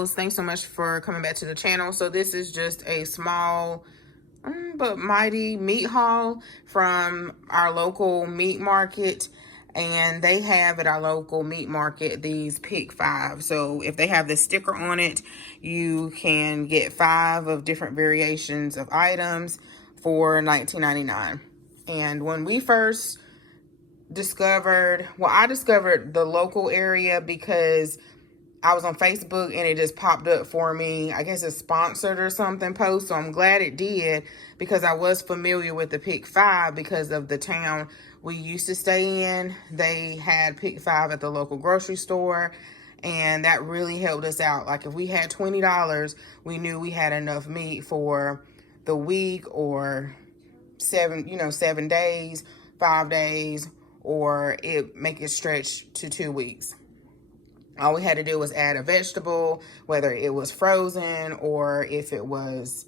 loves, thanks so much for coming back to the channel. So this is just a small but mighty meat haul from our local meat market, and they have at our local meat market these pick 5. So if they have this sticker on it, you can get 5 of different variations of items for $19.99. And when we first discovered, well, I discovered the local area because I was on Facebook and it just popped up for me. I guess it's sponsored or something post. So I'm glad it did, because I was familiar with the pick 5 because of the town we used to stay in. They had pick 5 at the local grocery store, and that really helped us out. Like if we had $20, we knew we had enough meat for the week, or 7 days, 5 days, or make it stretch to 2 weeks. All we had to do was add a vegetable, whether it was frozen or if it was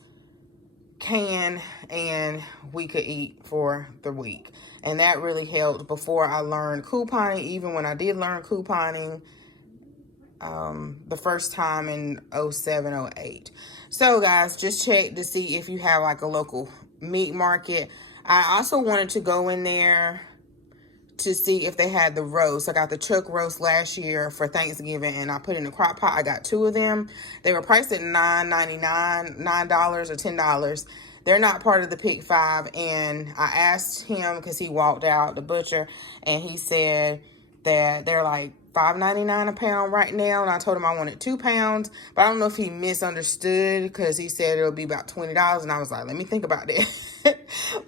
canned, and we could eat for the week. And that really helped before I learned couponing. Even when I did learn couponing the first time in 07, 08. So guys, just check to see if you have like a local meat market. I also wanted to go in there to see if they had the roast. I got the chuck roast last year for Thanksgiving, and I put in the crock pot. I got 2 of them. They were priced at $9.99, $9 or $10. They're not part of the pick 5, and I asked him because he walked out, the butcher, and he said that they're like $5.99 a pound right now, and I told him I wanted 2 pounds, but I don't know if he misunderstood, because he said it'll be about $20, and I was like, let me think about that.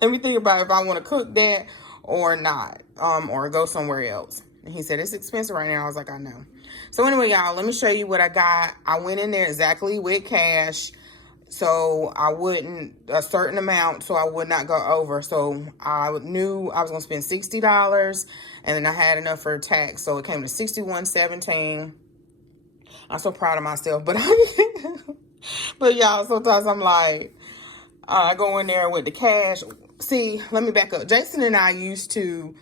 Let me think about if I want to cook that or not, or go somewhere else. And he said, it's expensive right now. I was like, I know. So anyway, y'all, let me show you what I got. I went in there exactly with cash, so I wouldn't, a certain amount, so I would not go over. So I knew I was going to spend $60, and then I had enough for tax, so it came to $61.17. I'm so proud of myself, but but y'all, sometimes I'm like, I go in there with the cash. See, let me back up. Jason and I used to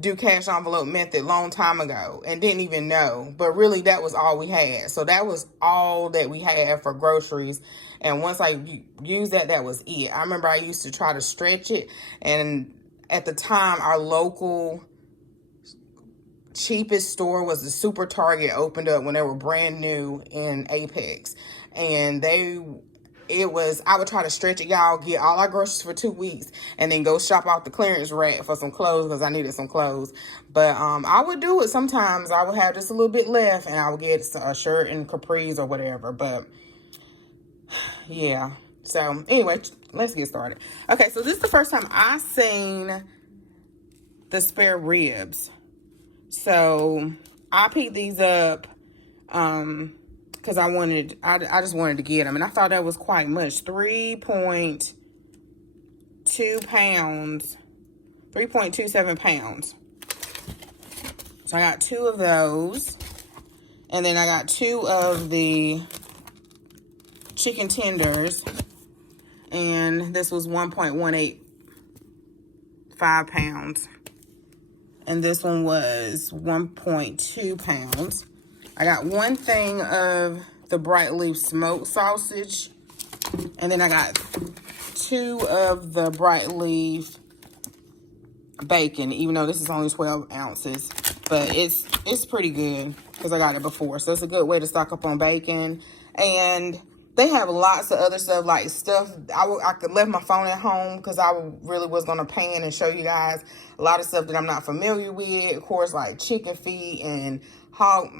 do cash envelope method long time ago and didn't even know, but really that was all we had. So that was all that we had for groceries. And once I used that, that was it. I remember I used to try to stretch it, and at the time our local cheapest store was the Super Target. Opened up when they were brand new in Apex, and I would try to stretch it, y'all, get all our groceries for 2 weeks, and then go shop out the clearance rack for some clothes, because I needed some clothes. But I would do it sometimes. I would have just a little bit left, and I would get a shirt and capris or whatever. But yeah, so anyway, let's get started. Okay, so this is the first time I seen the spare ribs. So I picked these up because I just wanted to get them, and I thought that was quite much. 3.2 pounds, 3.27 pounds. So I got 2 of those, and then I got 2 of the chicken tenders, and this was 1.185 pounds, and this one was 1.2 pounds. I got 1 thing of the bright leaf smoked sausage, and then I got 2 of the bright leaf bacon, even though this is only 12 ounces, but it's pretty good because I got it before. So it's a good way to stock up on bacon. And they have lots of other stuff, like stuff. I could left my phone at home because I really was going to pan and show you guys a lot of stuff that I'm not familiar with. Of course, like chicken feet and hog,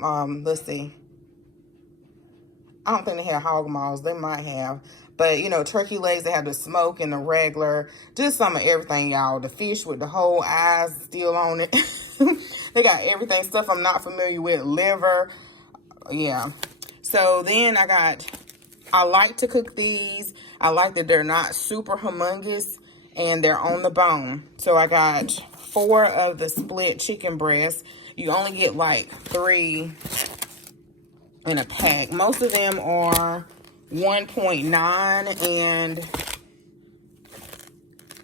let's see. I don't think they have hog maws. They might have. But, you know, turkey legs, they have the smoke and the regular. Just some of everything, y'all. The fish with the whole eyes still on it. They got everything. Stuff I'm not familiar with. Liver. Yeah. So then I like to cook these. I like that they're not super humongous and they're on the bone. So I got 4 of the split chicken breasts. You only get like 3 in a pack. Most of them are 1.9 and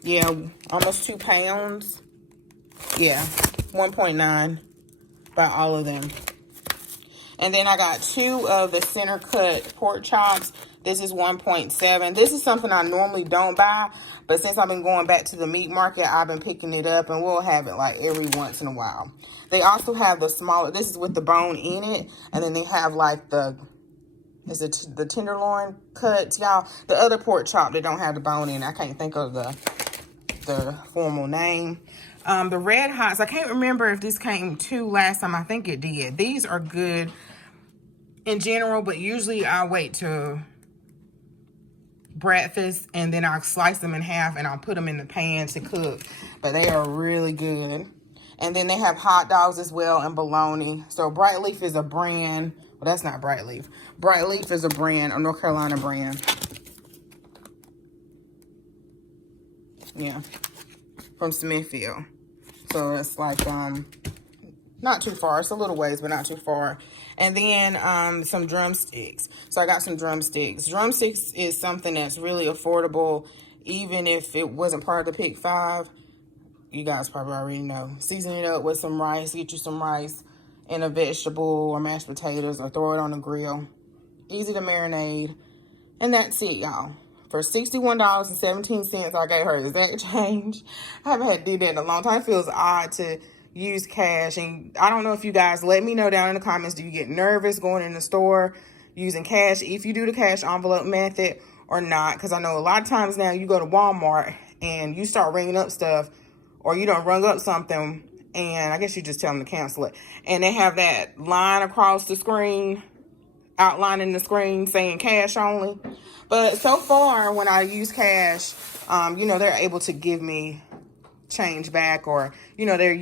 yeah, almost 2 pounds. Yeah, 1.9 by all of them. And then I got 2 of the center cut pork chops. This is 1.7. This is something I normally don't buy, but since I've been going back to the meat market, I've been picking it up, and we'll have it like every once in a while. They also have the smaller, this is with the bone in it, and then they have like the tenderloin cuts, y'all. The other pork chop that don't have the bone in, I can't think of the formal name. The red hots, I can't remember if this came 2 last time. I think it did. These are good in general, but usually I wait till breakfast and then I'll slice them in half and I'll put them in the pan to cook. But they are really good. And then they have hot dogs as well and bologna. So Bright Leaf is a brand. Well, that's not Bright Leaf. Bright Leaf is a brand, a North Carolina brand. Yeah, from Smithfield. So it's like not too far. It's a little ways, but not too far. And then some drumsticks. So I got some drumsticks. Drumsticks is something that's really affordable, even if it wasn't part of the Pick 5. You guys probably already know. Season it up with some rice. Get you some rice and a vegetable or mashed potatoes, or throw it on the grill. Easy to marinate. And that's it, y'all. For $61.17, I gave her the exact change. I haven't had to do that in a long time. It feels odd to use cash. And I don't know if you guys, let me know down in the comments, do you get nervous going in the store using cash, if you do the cash envelope method or not? Because I know a lot of times now you go to Walmart and you start ringing up stuff, or you don't rung up something, and I guess you just tell them to cancel it. And they have that line across the screen, outlining the screen saying cash only. But so far, when I use cash, you know, they're able to give me change back, or, you know, they're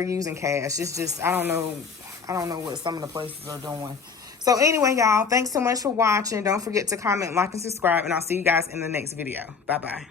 using cash. It's just, I don't know what some of the places are doing. So anyway, y'all, thanks so much for watching. Don't forget to comment, like, and subscribe, and I'll see you guys in the next video. Bye-bye.